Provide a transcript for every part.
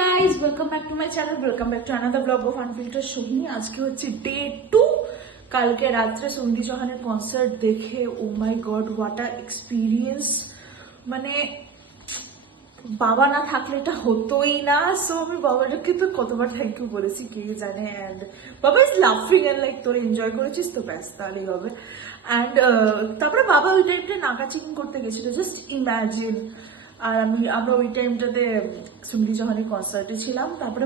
guys, welcome back to my channel, welcome back to another vlog of Unfiltered Sohini। আজকে হচ্ছে day 2। কালকে রাত্রে সন্ধি চৌহানের কনসার্ট দেখে ও মাই গড হোয়াট আ এক্সপিরিয়েন্স, মানে বাবা না থাকলে এটা হতোই না। সো আমি বাবাটাকে তো কতবার থ্যাংক ইউ বলেছি কে জানে। অ্যান্ড বাবা ইজ লাফিং অ্যান্ড লাইক তোরা এনজয় করেছিস তো ব্যাস তাহলেই হবে। অ্যান্ড তারপরে বাবা ওই টাইমটা নাকা চিকিং করতে গেছিল, জাস্ট ইম্যাজিন। আর আমরা ওই টাইমটাতে সন্ধি চৌহানের কনসার্টে ছিলাম। তারপরে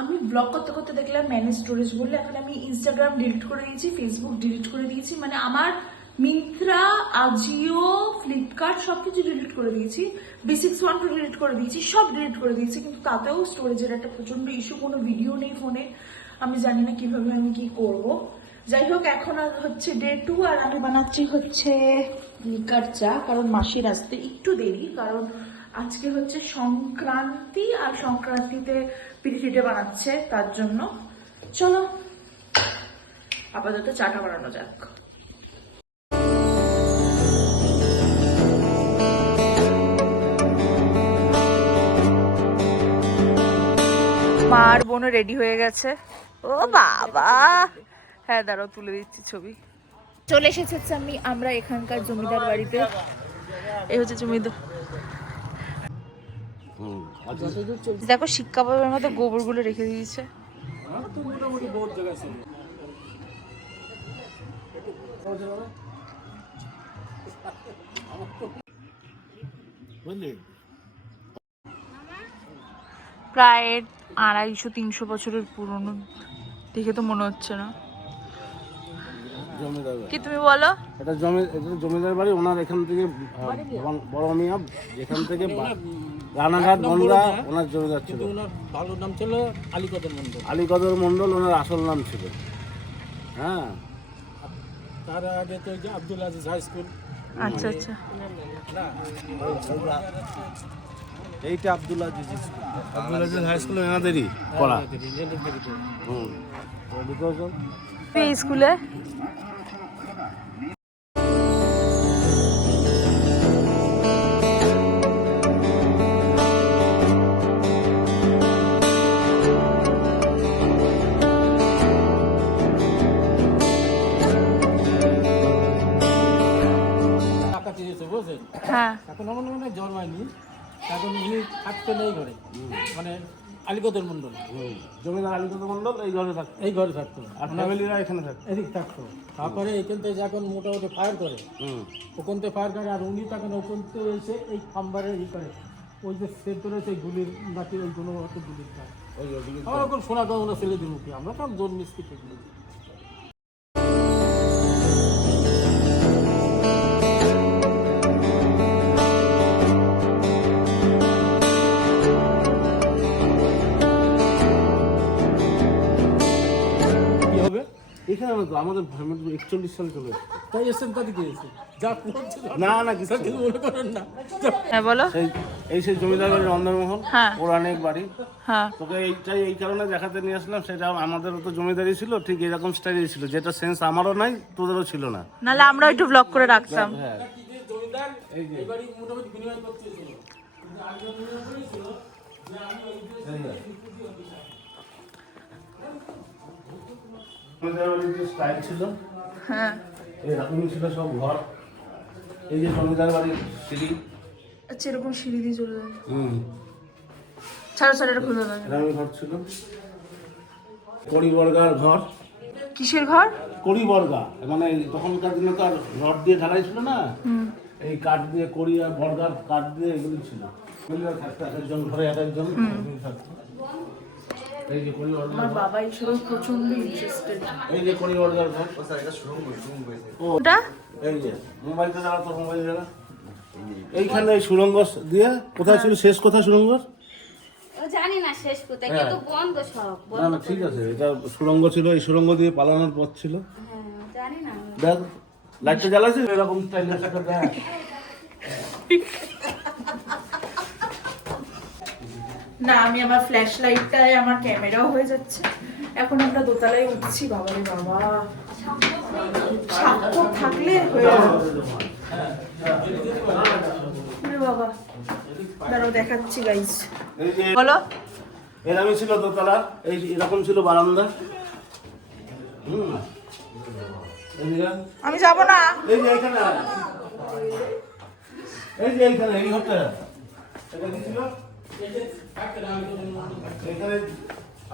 আমি ব্লগ করতে করতে দেখলাম ম্যানেজ স্টোরেজ বললে, এখন আমি ইনস্টাগ্রাম ডিলিট করে দিয়েছি, ফেসবুক ডিলিট করে দিয়েছি, মানে আমার মিন্ত্রা, আজিও, ফ্লিপকার্ট সবকিছু ডিলিট করে দিয়েছি, B612 ডিলিট করে দিয়েছি, সব ডিলিট করে দিয়েছি। কিন্তু তাতেও স্টোরেজের একটা প্রচন্ড ইস্যু, কোনো ভিডিও নেই ফোনে। আমি জানি না কিভাবে আমি কি করব। যাই হোক, এখন আর হচ্ছে ডে 2 আর আমি বানাচ্ছি হচ্ছে লিকার চা, কারণ মাসির আসতে একটু দেরি, কারণ আজকে হচ্ছে সংক্রান্তি আর সংক্রান্তিতে পিঠে বানাচ্ছে, তার জন্য। চলো আপাতত চাটা বানানো যাক। মার বোনও রেডি হয়ে গেছে। ও বাবা, হ্যাঁ দাঁড়াও তুলে দিচ্ছি ছবি। চলে এসেছে আমরা এখানকার জমিদার বাড়িতে। এই হচ্ছে জমিদার। দেখো শিক্ষা পাবের মতো গোবর গুলো রেখে দিয়েছে। প্রায় 250-300 বছরের পুরনো, দেখে তো মনে হচ্ছে না। কি তুমি বলো? এটা জমিদার বাড়ি। ওনার এখান থেকে বড় মিয়া যেখান থেকে রানাঘাট বনগা ওনার জমিদার ছিল। ওনার ভালো নাম ছিল আলীকদর মন্ডল। আলীকদর মন্ডল ওনার আসল নাম ছিল। হ্যাঁ, তার আগে তো যে আব্দুল আজিজ হাই স্কুল। আচ্ছা আচ্ছা, এইটা Abdul Aziz school. Abdul Aziz high school এনাদেরই পড়া। এই স্কুলে এখন আমার মনে হয় জন্মায়নি, এখন উনি থাকতেন এই ঘরে, মানে আলীকদর মন্ডল, জমিদার আলীকদর মন্ডল এই ঘরে থাকতো। আর ফ্যামিলিরা এখানে থাকতো, এদিক থাকতো। তারপরে এখান থেকে যখন মোটামুটি ফায়ার করে, ওখান থেকে ফায়ার করে, আর উনি তখন ওখান থেকে এসে এই খাম্বারের ই করে, ওই যে সেট করে সেই গুলির নাকি ওইগুলো হচ্ছে গুলির কাজ। আমার ওখানে শোনা তো ওনার ছেলেদের মুখে, আমরা তো জোর মিস্ত্রি ঠিক নেই। এখানে তো আমাদের 41 সালে চলে এসেছে। তাই এসেছেন তাদের গিয়েছে যা করছে না কিছু মনে করেন না। হ্যাঁ বলো। সেই জমিদার বাড়ির অন্দরমহল পৌরাণিক বাড়ি। হ্যাঁ, তোকে এইটাই এই কারণে দেখাতে নিয়ে আসলাম। সেটা আমাদেরও তো জমিদারি ছিল, ঠিক এরকম স্টাইলই ছিল, যেটা সেন্স আমারও নাই তোদেরও ছিল না। নাহলে আমরা একটু ব্লগ করে রাখতাম। হ্যাঁ, জমিদার বাড়ির যে স্টাইল ছিল, হ্যাঁ এরকমই ছিল সব ঘর। এই যে জমিদার বাড়ির সিঁড়ি, আচ্ছা এরকম সিঁড়ি দিয়ে চলে যায়। ছাড়ো ছাড়ো, এটা খুলে দেবে। এরকমই ঘর ছিল। কড়িবর্গার ঘর। কিসের ঘর? কড়িবর্গা, মানে তখনকার দিনে তো আর রড দিয়ে ঢালাই ছিল না, এই কাঠ দিয়ে কড়ি আর বর্গার কাঠ দিয়ে এগুলি ছিল। থাকতো একজন ঘরে একজন থাকতো। এই যে কড়িবর্গা, আমার বাবা এইসব প্রচন্ড ইন্টারেস্টেড। এই যে কড়িবর্গার ঘর। ওটা এই যে মোবাইলটা যারা, তোর মোবাইল যারা এইখানে এই সুড়ঙ্গ দিয়ে কোথায় ছিল শেষ, কোথায় সুড়ঙ্গ জানি না শেষ কোথায়, কিন্তু বন্ধ সব। না ঠিক আছে, এটা সুড়ঙ্গ ছিল, এই সুড়ঙ্গ দিয়ে পালানোর পথ ছিল। হ্যাঁ জানি না। দেখ লাইটটা জ্বালাইছে এরকম স্টাইলের সাথে দেখ। না, আমি আমার ফ্ল্যাশ লাইটটায় আমার ক্যামেরাও হয়ে যাচ্ছে। এখন আমরা দোতলায় উঠছি। বাবা রে বাবা, সাক্ষর থাকলে হয়ে যাবে। বাবা দাঁড়াও দেখাচ্ছি গাইস। বলো। এরকমই ছিল দোতলা, এই এরকম ছিল বারান্দা। এদিকে আমি যাব না। এই যে এখানে, এই যে এইখানে এই হোটেল এটা কি ছিল? এখানে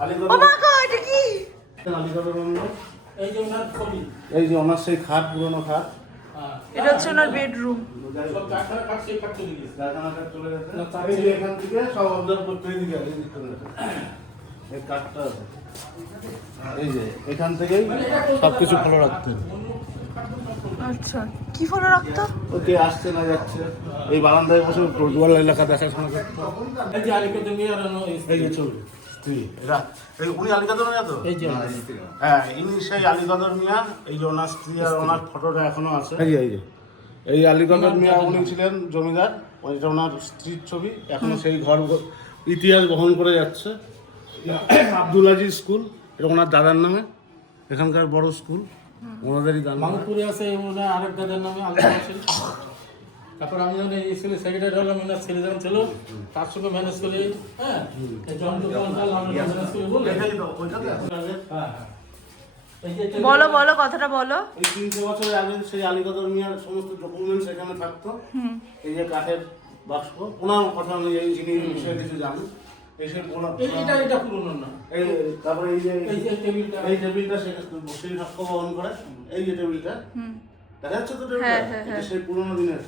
আলিগড়, ও মা গো, এটা কি? আলিগড়ের মন্দির। এই যে ওনার ছবি, এই যে ওনার সেই খাট, পুরোনো খাট, এটা হচ্ছে ওনার বেডরুম। সব কারখানা কাজ সেই কাজ চলে গেছে। কারখানাটা চলে গেছে। এই যে এখান থেকে সব অবজার্ভ করতে দিকে এই কাঠটা, এই যে এখান থেকেই সবকিছু ফলো রাখতে। আচ্ছা, কি ফলো রাখতো? ওকে আসছে না যাচ্ছে, এই বারান্দায় বসে দুয়ার এলাকা দেখাশোনা করতো। এই যে আলিকদম মিয়ার এই যে ছবি স্ত্রী, এরা এই উনি আলিকদর মিয়া তো? এই যে হ্যাঁ, ইনি সেই আলিকদর মিয়া। এই যে ওনার স্ত্রী আর ওনার ফটোটা এখনো আছে। এই যে এই আলিকদর মিয়া, উনি ছিলেন জমিদার। ওইটা ওনার স্ত্রীর ছবি, এখনো সেই ঘর ইতিহাস বহন করে যাচ্ছে। আব্দুল আজিজ স্কুল, এটা ওনার দাদার নামে, এখানকার বড় স্কুল, ওনাদেরই দান। মানপুরে আছে ওনার আরেক দাদার নামে আলাদা আছে। তারপর আমি যখন এই স্কুলের সেক্রেটারি হলাম, ওনার ছেলে যখন ছিল তার সঙ্গে ম্যানেজ করে, হ্যাঁ এটাই তো, ওইটা তো? বলো বলো, কথাটা বলো। এই 300 বছর আগে সেই আলিকদর মিয়ার সমস্ত ডকুমেন্টস এখানে থাকতো। এই যে কাঠের বাক্স, ওনার কথা আমি এই যিনি বিষয়ে কিছু জানি। এসে এটা পুরনো না। এই তারপরে এই যে এই যে টেবিলটা, এই টেবিলটা সেই সাক্ষ্য বহন করে। এই যে টেবিলটা দেখা যাচ্ছে তো, টেবিলটা এটা সেই পুরোনো দিনের।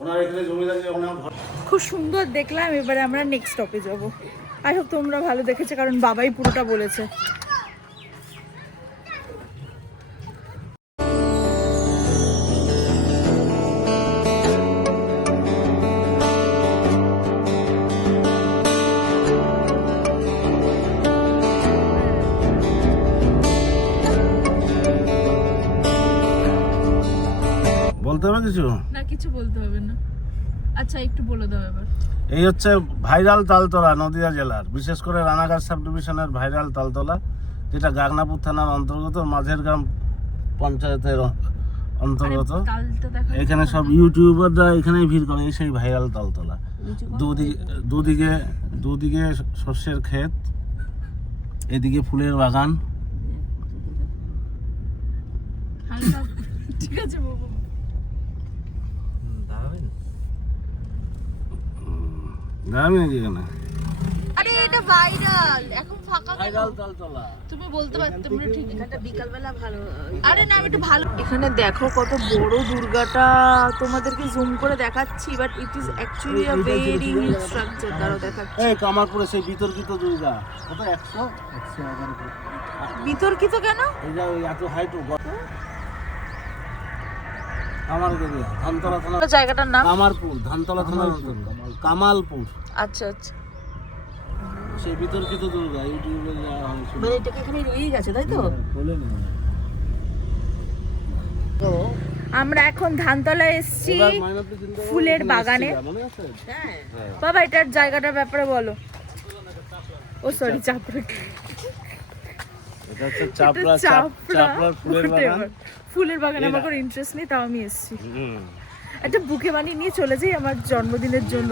ওনার এখানে জমিদারি, ওনার ঘর। খুব সুন্দর দেখলাম। এবারে আমরা নেক্সট স্টপে যাব। আই হোপ তোমরা ভালো দেখেছো, কারণ বাবাই পুরোটা বলেছে। বলতে হবে কিছু? না, কিছু বলতে হবে না। আচ্ছা, একটু বলে দাও এবার। এই হচ্ছে ভাইরাল তালতলা, নদিয়া জেলার, বিশেষ করে রানাঘাট সাব ডিভিশনের ভাইরাল তালতলা, যেটা গাগনাপুর থানার অন্তর্গত, মাঝের গ্রাম পঞ্চায়েতের অন্তর্গত। এখানে সব ইউটিউবাররা এখানেই ভিড় করে। এই সেই ভাইরাল তালতলা। দুদিকে শস্যের ক্ষেত, এদিকে ফুলের বাগান। ঠিক আছে বাবু। গ্রামে নাকি এখানে আরে এটা ভাইরাল, এখন ফাঁকা কেন? ভাইরাল তালতলা। তুমি বলতে পারতে, মানে ঠিক এটা বিকালবেলা ভালো। আরে না, আমি একটু ভালো। এখানে দেখো কত বড় দুর্গাটা, তোমাদেরকে জুম করে দেখাচ্ছি, but it is actually a very huge structure. দাঁড়াও দেখাচ্ছি। এই কামারপুরে সেই বিতর্কিত দুর্গা, কত 111 বিতর্কিত কেন? এই যে এত হাইট আমার এরিয়া, ধানতলা থানা। জায়গাটার নাম কামারপুর, ধানতলা থানার অন্তর্গত কামালপুর। আচ্ছা আচ্ছা। সেই বিতর্কিত দুর্গা ইউটিউবে দেওয়া হয়েছিল। মানে এটা এখানে রয়েই গেছে, তাই তো? বলেনি আমরা এখন ধানতলায় এসেছি, ফুলের বাগানে। বাবা, এটার জায়গাটার ব্যাপারে বলো। ও সরি, চাপড়া। এটা হচ্ছে চাপড়ার ফুলের বাগান। ফুলের বাগানে আমার কোনো ইন্টারেস্ট নেই, তাও আমি এসেছি। একটা বুকে বানিয়ে নিয়ে চলে যাই আমার জন্মদিনের জন্য।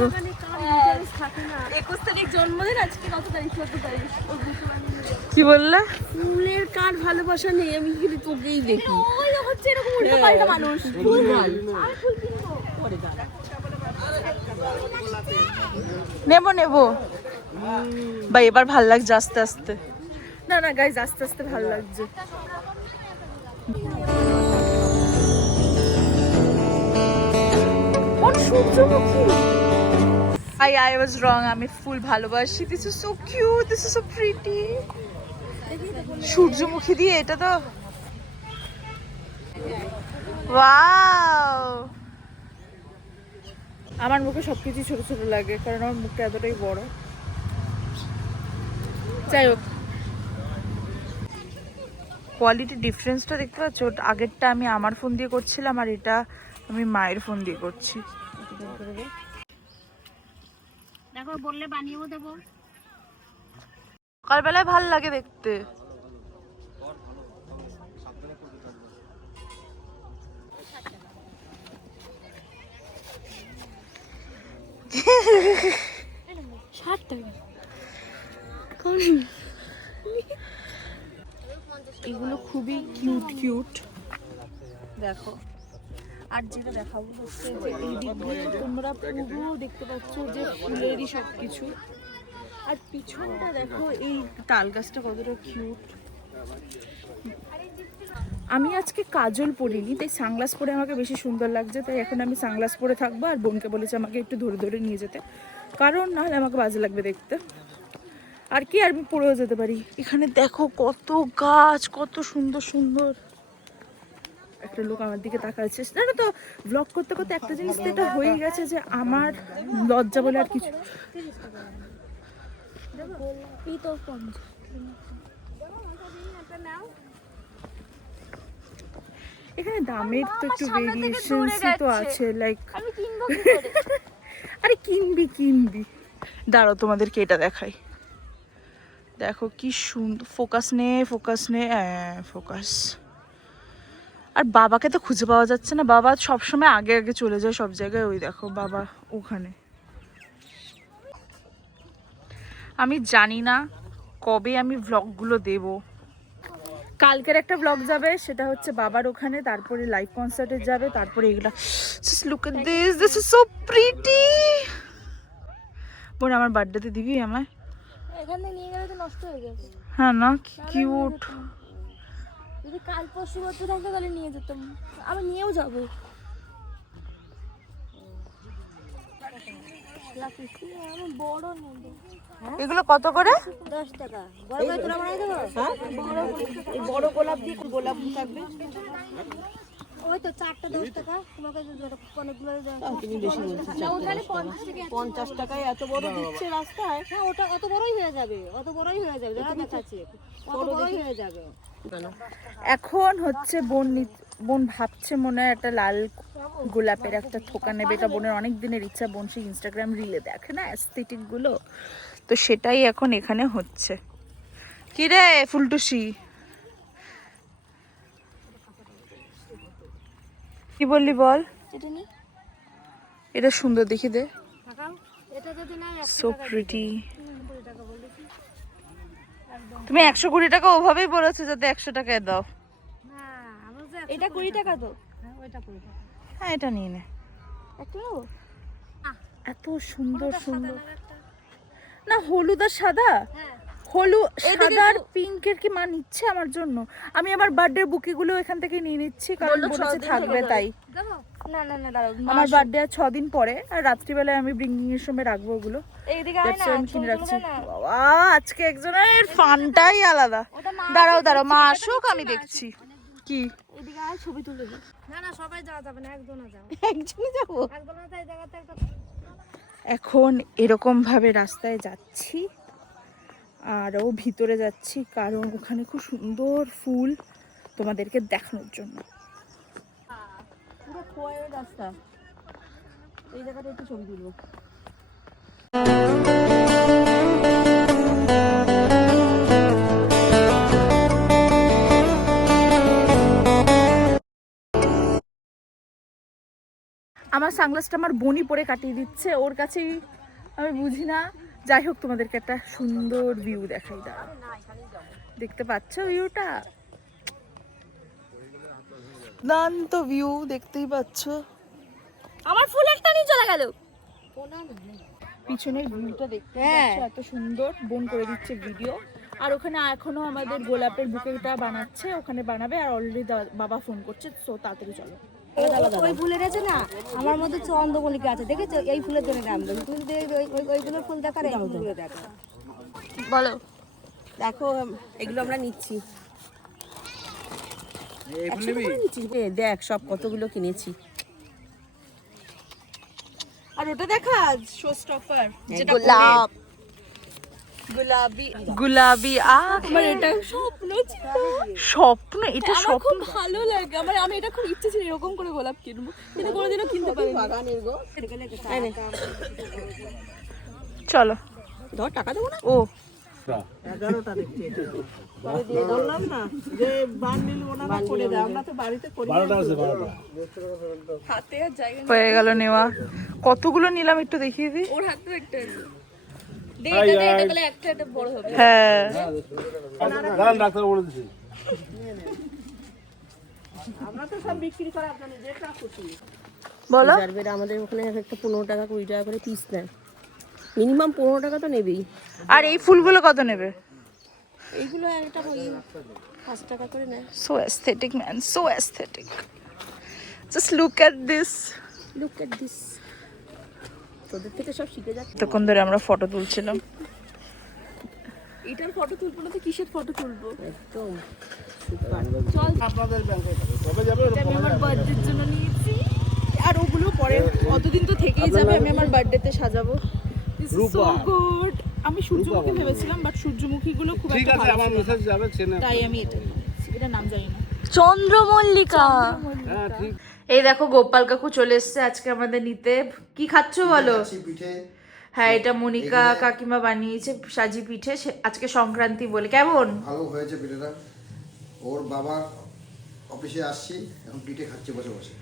21 তারিখ জন্মদিন, আজকে কত তারিখ? 14 তারিখ। কি বললে? ফুলের কার ভালোবাসা নেই, আমি খালি তোকেই দেখি। ওই হচ্ছে এরকম উল্টো পাল্টা মানুষ। ফুল ভাল, আর ফুল কিনবো পরে দাঁড়া। নেবো ভাই, এবার ভাল লাগছে আস্তে আস্তে। না না গাইজ, আস্তে আস্তে ভাল লাগছে। সূর্যমুখী। I was wrong. আমি ফুল ভালোবাসি। This is so cute. This is so pretty. সূর্যমুখী দিয়ে এটা তো ওয়াও। আমার মুখে সবকিছু ছোট ছোট লাগে, কারণ আমার মুখটা এতটাই বড়। যাই হোক, কোয়ালিটি ডিফারেন্সটা দেখতে পাচ্ছ? আগেরটা আমি আমার ফোন দিয়ে করছিলাম, আর এটা আমি মায়ের ফোন দিয়ে করছি। দেখো, বললে বানিয়েও দেবো। সকালবেলায় ভাল লাগে দেখতে। এগুলো খুবই কিউট কিউট, দেখো। আর যেটা দেখাবো হচ্ছে যে এই দিক দিয়ে তোমরা পুরো দেখতে পাচ্ছ যে ফুলেরই সব কিছু। আর পিছনটা দেখো, এই তাল গাছটা কতটা কিউট। আমি আজকে কাজল পরিনি, তাই সানগ্লাস পরে আমাকে বেশি সুন্দর লাগছে, তাই এখন আমি সানগ্লাস পরে থাকবো। আর বোনকে বলেছে আমাকে একটু ধরে ধরে নিয়ে যেতে, কারণ নাহলে আমাকে বাজে লাগবে দেখতে। আর কি, আর আমি পড়েও যেতে পারি। এখানে দেখো কত গাছ, কত সুন্দর সুন্দর। একটা লোক আমার দিকে তাকাচ্ছে, জানো তো ব্লগ করতে করতে একটা জিনিস তো এটা হয়ে গেছে যে আমার লজ্জা বলে আর কিছু। এখানে দামের তো একটু ভেরিয়েশনস তো আছে, লাইক আরে কিনবি। দাঁড়াও তোমাদেরকে এটা দেখাই, দেখো কি সুন্দর। ফোকাস নে ফোকাস। আর বাবাকে তো খুঁজে পাওয়া যাচ্ছে না, বাবা সবসময় আগে আগে চলে যায় সব জায়গায়। ওই দেখো বাবা ওখানে। আমি জানি না কবে আমি ভ্লগগুলো দেব। কালকের একটা ব্লগ যাবে, সেটা হচ্ছে বাবার ওখানে, তারপরে লাইভ কনসার্টে যাবে, তারপরে এগুলা। Just look at this, this is so pretty. বোন আমার বার্থডেতে দিবি আমায়? এখানে নিয়ে গেলে তো নষ্ট হয়ে যাবে। হ্যাঁ না, কিউট। যদি কাল পরশু করতে থাকতো তাহলে নিয়ে যেতাম, আমি নিয়েও যাবো। বড় নেবো। এগুলো কত করে? 10 টাকা। বড় করে তোরা বানাই দেবো। হ্যাঁ, বড় গোলাপ দিয়ে গোলাপ থাকবে। ওই তো 4টা 10 টাকা। তোমাকে অনেকগুলো তুমি বেশি বলছো। ওখানে 50 টাকা। 50 টাকায় এত বড় দিচ্ছে রাস্তায়। হ্যাঁ, ওটা অত বড়ই হয়ে যাবে, অত বড়ই হয়ে যাবে। দাঁড়া দেখাচ্ছি, অত বড়ই হয়ে যাবে। এখন হচ্ছে বোন ভাবছে মনে হয় একটা লাল গোলাপের একটা থোকা নেবে। এটা বোনের অনেক দিনের ইচ্ছা, বোন সেই ইনস্টাগ্রাম রিলে দেখে না অ্যাস্থেটিক গুলো, তো সেটাই এখন এখানে হচ্ছে। কি রে ফুলটুসি, কি বললি বল? এটা নি এটা সুন্দর, দেখি দে। টাকাও এটা যদি না সো প্রিটি। তুমি 120 টাকা ওভাবেই বলেছো যাতে 100 টাকায় দাও। না, আমরা যে এটা 20 টাকা তো। হ্যাঁ, ওইটা 20 টাকা। হ্যাঁ, এটা নিয়ে নে। একটু এত সুন্দর সুন্দর না, হলুদ আর সাদা। হ্যাঁ, হলুদ সাদা আর পিঙ্কের কি মা নিচ্ছে আমার জন্য? আমি আমার বার্থডে বুকে গুলো এখান থেকে নিয়ে নিচ্ছি, কারণ বলেছে থাকবে তাই। দেবো? না না না, দাঁড়াও। আমার বার্থডে আর 6 দিন পরে, আর রাত্রিবেলায় আমি ব্রিঙ্গিং এর সময় রাখবো ওগুলো। এইদিকে আয় না, আমি কিনে রাখছি। না। বাবা আজকে একজনের ফানটাই আলাদা। দাঁড়াও মা আসুক, আমি দেখছি। কি এইদিকে আয়, ছবি তুলে দিই। না না, সবাই যাওয়া যাবে না, একজনে যাও। একজনই যাবো? একজনে তো এই জায়গাতে একটা। এখন এরকম ভাবে রাস্তায় যাচ্ছি, আরও ভিতরে যাচ্ছি, কারণ ওখানে খুব সুন্দর ফুল তোমাদেরকে দেখানোর জন্য। পুরো খোয়াইয়ের রাস্তা। এই জায়গাটা একটু ছবি তুলবো। আমার সানগ্লাসটা আমার বোনই পরে কাটিয়ে দিচ্ছে, ওর কাছেই আমি বুঝি না। যাই হোক, তোমাদেরকে একটা সুন্দর ভিউ দেখাই। দাঁড়াও, দেখতে পাচ্ছ ভিউটা? দুর্দান্ত ভিউ, দেখতেই পাচ্ছ। আমার ফুল একটা নিয়ে চলে গেল। পিছনের ভিউটা দেখতে পাচ্ছ, এত সুন্দর। বোন করে দিচ্ছে ভিডিও। আর ওখানে এখনো আমাদের গোলাপের বুকেটা বানাচ্ছে, ওখানে বানাবে। আর অলরেডি বাবা ফোন করছে, তো তাড়াতাড়ি চলো। ওই ফুলের আছে না, আমার মধ্যে চন্দ্রমল্লিকা আছে, দেখেছো? এই ফুলের জন্য দাম দেবে। তুমি ওইগুলোর ফুল দেখার, এই ফুলগুলো দেখো। বলো। দেখো, এগুলো আমরা নিচ্ছি। 100 টাকা করে নিচ্ছি। দেখ সব কতগুলো কিনেছি। আর ওটা দেখা, শো স্টপার, যেটা গোলাপি। আমার এটা স্বপ্ন, এটা স্বপ্ন। ভালো লাগে আমার, আমি এটা খুব ইচ্ছে ছিল এরকম করে গোলাপ কিনবো, কিন্তু কোনোদিনও কিনতে পারিনি। বাগানের গো। চলো, ধর টাকা দেবো না। ও 11টা দেখছি এটা। পরে দিয়ে বললাম না যে বান্ডিল ওনারা করে দেয়, আমরা তো বাড়িতে করি। 12টা আছে, 12টা। হাতে আর জায়গা হয়ে গেল নেওয়া। কতগুলো নিলাম একটু দেখিয়ে দিই। ওর হাতেও একটা। একটা একটা বড় হবে। হ্যাঁ দাঁড়ান, ডাক্তার বলে দিচ্ছি। আমরা তো সব বিক্রি করে আপনার যেটা খুশি। বলো। জারবের আমাদের ওখানে একটা 15 টাকা 20 টাকা করে পিস নেয়, মিনিমাম 15 টাকা তো নেবেই। আর এই ফুলগুলো কত নেবে? এইগুলো একটা ওই 5 টাকা করে নেয়। So aesthetic man, so aesthetic. Just look at this. Look at this, তোদের থেকে সব শিখে যাচ্ছে। তখন ধরে আমরা ফটো তুলছিলাম। এটার ফটো তুলবো না তো কিসের ফটো তুলবো? একদম আপনাদের ব্যাংকে কবে যাবে? আমি আমার বার্থডের জন্য নিয়েছি, আর ওগুলো পরে কতদিন তো থেকেই যাবে, আমি আমার বার্থডেতে সাজাবো। রূপা। গুড। আমি সূর্যমুখী ভেবেছিলাম, বাট সূর্যমুখী গুলো খুব ঠিক একটা আছে, ভালো আমার ছিল না। মেসেজ যাবে চেনে। তাই আমি এটা নিয়েছি। এটা নাম জানি না। চন্দ্রমল্লিকা। হ্যাঁ ঠিক। এই দেখো গোপাল কাকু চলে এসেছে আজকে আমাদের নিতে। কি খাচ্ছো বলো? পিঠে হ্যাঁ, এটা মনিকা কাকিমা বানিয়েছে সাজি পিঠে, আজকে সংক্রান্তি বলে। কেমন? ভালো হয়েছে পিঠেটা। ওর বাবার অফিসে আসছি, এখন পিঠে খাচ্ছে বসে বসে।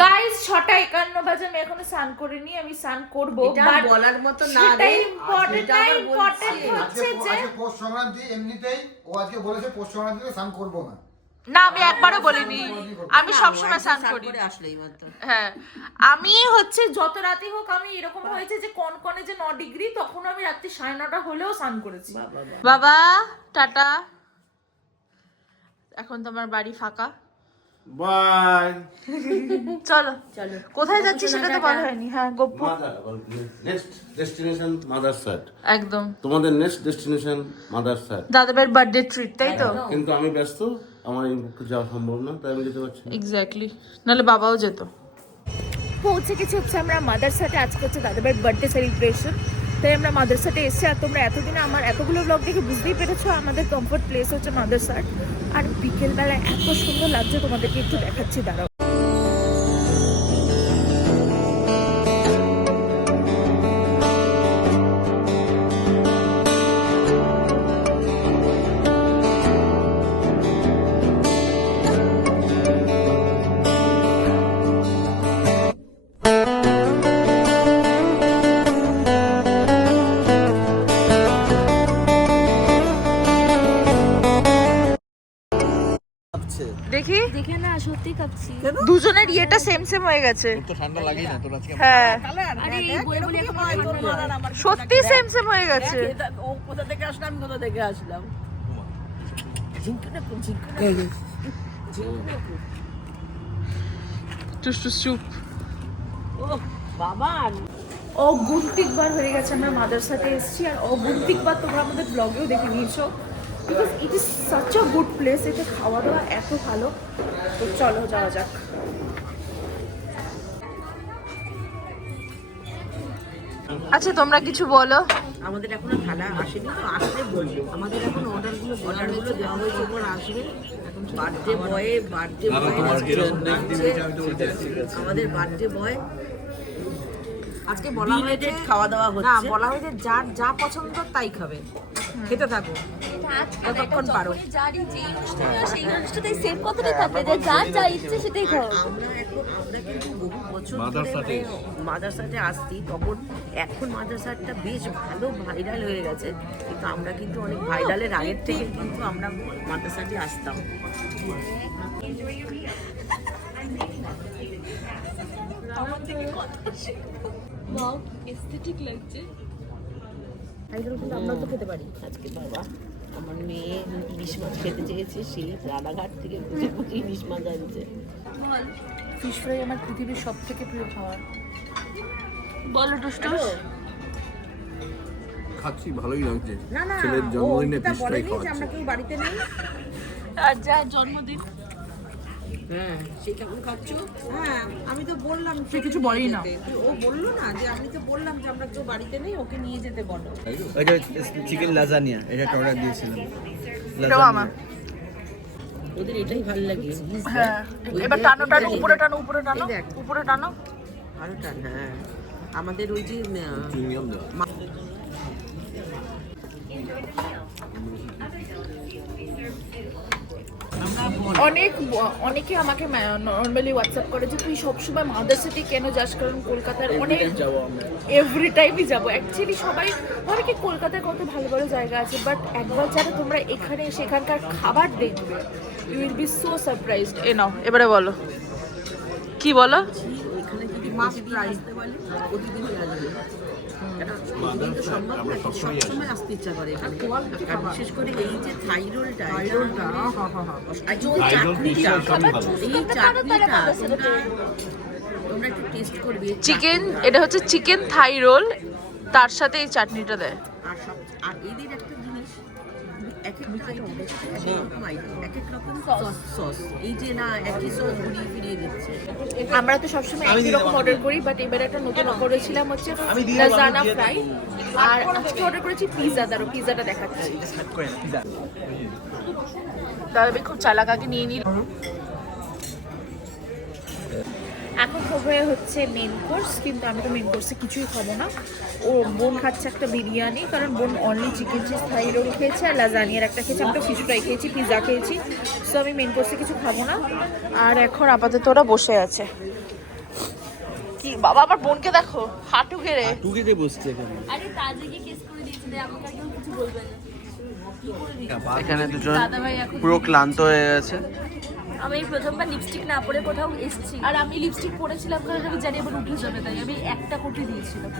গাইস 6:51 বাজে, আমি এখনো স্নান করিনি, আমি স্নান করব। বাট বলার মতো না সেটা রে, ইম্পর্টেন্ট না, ইম্পর্টেন্ট হচ্ছে যে পৌষ সংক্রান্তি এমনিতেই ও আজকে বলেছে পৌষ সংক্রান্তিতে স্নান করবো না। না, আমি একবারও বলিনি, আমি সবসময় স্নান করি। হ্যাঁ, আমি হচ্ছে যত রাতে হোক, আমি এরকম হয়েছে যে কনকনে যে 9 ডিগ্রি, তখন আমি রাত্রি 9:30 হলেও স্নান করেছি। বাবা টাটা। এখন তো আমার বাড়ি ফাঁকা। বাই। চলো চলো, কোথায় যাচ্ছি সেটা তো বলা হয়নি। হ্যাঁ, গোপুর নেক্সট ডেস্টিনেশন মাদারসাট। একদম তোমাদের নেক্সট ডেস্টিনেশন মাদারসাট। দাদাবের বার্থডে ট্রিট, তাই তো? কিন্তু আমি ব্যস্ত, আমার এই মুখে যাওয়া সম্ভব না, তাই আমি যেতে পারছি না। এক্স্যাক্টলি, নাহলে বাবাও যেত। পৌঁছে গেছি হচ্ছে আমরা মাদারসাটে। আজকে হচ্ছে দাদাবের বার্থডে সেলিব্রেশন, তাই আমরা মাদারসাটে এসেছি। আর তোমরা এতদিনে আমার এতগুলো ব্লগ দেখে বুঝতেই পেরেছো আমাদের কমফোর্ট প্লেস হচ্ছে মাদারসাট। আর বিকেলবেলা এত সুন্দর লাগছে, তোমাদেরকে একটু দেখাচ্ছি, দাঁড়াও। দেখি দেখে না সত্যি খাচ্ছি। দুজনের ইয়েটা সেম সেম হয়ে গেছে। হ্যাঁ, আরে এই বলে বলে এখন ঠান্ডা লাগে। সত্যি সেম সেম হয়ে গেছে। ও কোথা থেকে আসলাম, আমি কোথা থেকে আসলাম। টুস টুস চুপ। ও বাবা, অগুন্তিকবার হয়ে গেছে আমরা মাদারসাটে এসেছি, আর অগুন্তিকবার তোমরা আমাদের ব্লগেও দেখে নিয়েছো, because it is such a good place. এতে খাওয়া দাওয়া এত ভালো। তো চলো যাওয়া যাক। আচ্ছা, তোমরা কিছু বলো। আমাদের এখনো থালা আসেনি, তো আসলে বলবো। আমাদের এখন অর্ডারগুলো দেওয়া হয়েছে, পর আসবে। এখন বার্থডে বয় আমাদের বার্থডে বয় আজকে বলা হয়েছে খাওয়া দাওয়া হচ্ছে না, বলা হয়েছে যার যা পছন্দ তাই খাবে, খেতে থাকো যতক্ষণ পারো। যারই যেই অনুষ্ঠানে আসে সেই অনুষ্ঠানে সেম কথাটাই থাকবে যে যার যা ইচ্ছে সেটাই খাও। আমরা কিন্তু বহু বছর ধরে মাদারসাটে আসছি, তখন এখন মাদারসাটটা বেশ ভালো ভাইরাল হয়ে গেছে, কিন্তু আমরা কিন্তু অনেক ভাইরালের আগের থেকে কিন্তু আমরা মাদারসাটে আসতাম। আমার থেকে কথা শিখো। ওয়াও, এস্থেটিক লাগছে। আইগুলো কিন্তু আমরা তো খেতে পারি। আজকে বাবা আমার মেয়ে ইলিশ মাছ খেতে চেয়েছে, সেই রানাঘাট থেকে খুঁজে খুঁজে ইলিশ মাছ আনছে। ফিশ ফ্রাই আমার পৃথিবীর সব থেকে প্রিয় খাবার। বলো টুসটুস। খাচ্ছি, ভালোই লাগছে। না না, ছেলের জন্মদিনে fish fry বলেনি যে খাওয়াচ্ছে। আমরা কেউ বাড়িতে নেই। আর যা জন্মদিন। হ্যাঁ, সে কেমন খাচ্ছ? হ্যাঁ, আমি তো বললাম সে কিছু বলেই না। ও বললো না যে, আমি তো বললাম যে আমরা কেউ বাড়িতে নেই, ওকে নিয়ে যেতে বলো। এটা চিকেন লাজানিয়া, এটা অর্ডার দিয়েছিলাম। এটাও আমার। ওদের এটাই ভালো লাগে। হ্যাঁ, এবার টানো টানো, উপরে টানো, উপরে টানো, এই দেখ। উপরে টানো। আরো টান, হ্যাঁ। আমাদের ওই যে প্রিমিয়াম দেওয়া। আমরা অনেকে আমাকে নর্মালি হোয়াটসঅ্যাপ করে যে তুই সবসময় মাদার সিটি কেন যাস, কারণ কলকাতার অনেক এভরি টাইমই যাবো। অ্যাকচুয়ালি সবাই ভাবে কি কলকাতায় কত ভালো ভালো জায়গা আছে, বাট একবার যারা তোমরা এখানে সেখানকার খাবার দেখবে, you will be so surprised. নাও এবারে বলো, কি বলো? এখানে যদি প্রতিদিন আসতে বলে প্রতিদিনই আসবে। এটা প্রতিদিন তো সম্ভব না, সবসময় আসতে ইচ্ছা করে এখানে। আর বিশেষ করে এই যে থাই রোলটা, আর এই যে চাটনিটা, এই চাটনিটা তোমরা একটু টেস্ট করবে। চিকেন, এটা হচ্ছে চিকেন থাই রোল, তার সাথে এই চাটনিটা দেয়। আর সব আর এদের একটা জিনিস, এক একটা আইটেমের সাথে এক এক রকম আইটেম, এক এক রকম সস। এই যে না একই সস ঘুরিয়ে ফিরিয়ে দিচ্ছে। আমরা তো সবসময় একই রকম অর্ডার করি, বাট এবারে একটা নতুন করেছিলাম হচ্ছে লাজানা ফ্রাই, আর আজকে অর্ডার করেছি পিৎজা। দাঁড়ো পিৎজাটা দেখাচ্ছি। দাদা খুব চালাক, আগে নিয়ে নিল। এখন হবে হচ্ছে মেন কোর্স, কিন্তু আমি তো মেন কোর্সে কিছুই খাবো না। ও বোন খাচ্ছে একটা বিরিয়ানি, কারণ বোন অনলি চিকেন চিজ থাই রোল খেয়েছে আর লাজানিয়ার একটা খেয়েছে, আমি তো ফিশ ফ্রাই খেয়েছি, পিৎজা খেয়েছি। সো আমি মেন কোর্সে কিছু খাবো না। আর এখন আপাতত ওরা বসে আছে। কি বাবা, আমার বোনকে দেখো হাঁটু গেড়ে টুকিতে বসছে এখানে। আরে তাজিকে কেস করে দিয়েছে, আমাকে আর কেউ কিছু বলবে না। এখানে দুজন দাদাভাই এখন পুরো ক্লান্ত হয়ে গেছে। আমি এই প্রথমবার লিপস্টিক না পরে কোথাও এসেছি, আর আমি লিপস্টিক পরেছিলাম কারণ আমি জানি আবার উঠে যাবে, তাই আমি একটা কোটি দিয়েছিলাম।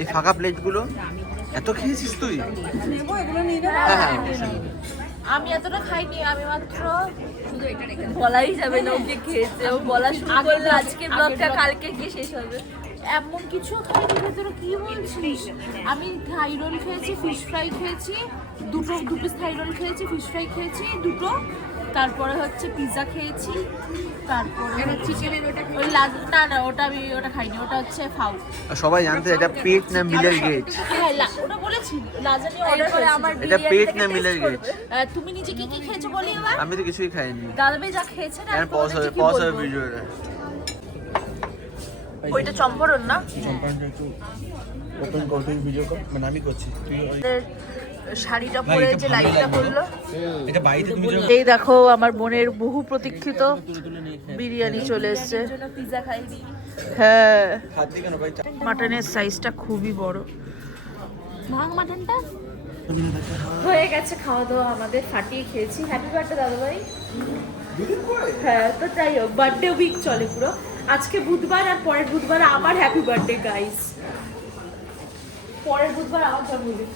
এই ফাঁকা প্লেটগুলো এত খেয়েছিস তুই? আমি এতটা খাইনি, আমি মাত্র শুধু এটা রেখে বলাই যাবে না ওকে খেয়েছে, ও বলা শুরু করলে আজকে ব্লগটা কালকে গিয়ে শেষ হবে। এমন কিছু খাইনি ভেতরে, কি বলছিস? আমি থাই রোল খেয়েছি, ফিশ ফ্রাই খেয়েছি, দুটো পিস থাই রোল খেয়েছি, ফিশ ফ্রাই খেয়েছি দুটো, তারপরে হচ্ছে পিৎজা খেয়েছি, তারপরে চিকেনের ওই না না ওটা আমি ওটা খাইনি, ওটা হচ্ছে ফাউ। আর সবাই জানতে এটা পেট না মিলের গেট? হ্যাঁ ওটা বলেছি, লাজানিয়া অর্ডার করে আমার। এটা পেট না মিলের গেট? তুমি নিজে কি কি খেয়েছো বলি এবার? আমি তো কিছুই খাইনি। দাদাভাই যা খেয়েছে না, আর পজ হবে ভিডিওটা। ওইটা চম্পরন না? চম্পানটা একটু ওপেন করতে ভিডিও কর, মানে আমি করছি। শাড়িটা পরে যে লাইটটা করলো, এটা বাইরে তুমি এই দেখো আমার বোনের বহু প্রতীক্ষিত বিরিয়ানি চলে এসেছে। পিৎজা খাইনি। হ্যাঁ, খাদ্য কেন ভাই? মাটনের সাইজটা খুবই বড়। ভাঙ মাটনটা হয়ে গেছে খাওয়া দাওয়া, আমাদের ফাটিয়ে খেয়েছি। হ্যাপি বার্থডে দাদাভাই। হ্যাঁ, তো যাই হোক, বার্থডে উইক চলে পুরো। আজকে বুধবার আর পরের বুধবার আমার হ্যাপি বার্থডে গাইস। পরের বুধবার আমার জন্মদিন।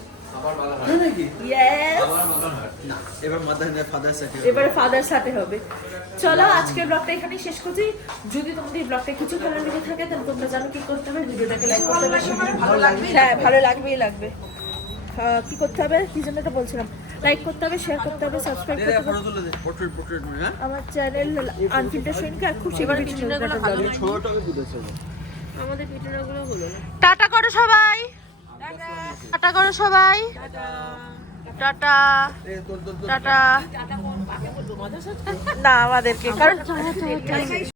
Yes! এবার মাদার ফাদার সাথে এবারে ফাদার সাথে হবে। চলো আজকের ব্লগটা এখানেই শেষ করছি। যদি তোমাদের এই ব্লগটা কিছু ভালো লেগে থাকে তাহলে তোমরা জানো কি করতে হবে, ভিডিওটাকে লাইক করতে হবে। হ্যাঁ, ভালো লাগবেই লাগবে। কি করতে হবে, কি জন্য এটা বলছিলাম, লাইক করতে হবে, শেয়ার করতে হবে, সাবস্ক্রাইব করতে হবে। ফটো তুলে দে, পোর্ট্রেট হ্যাঁ। আমার চ্যানেল আনফিল্টার সৈনিক, আর খুব শীঘ্রই ছোটটাকে তুলেছে। আমাদের পিঠেগুলো হলো না। টাটা করো সবাই, টাটা করো সবাই, টাটা টাটা। না আমাদেরকে কারণ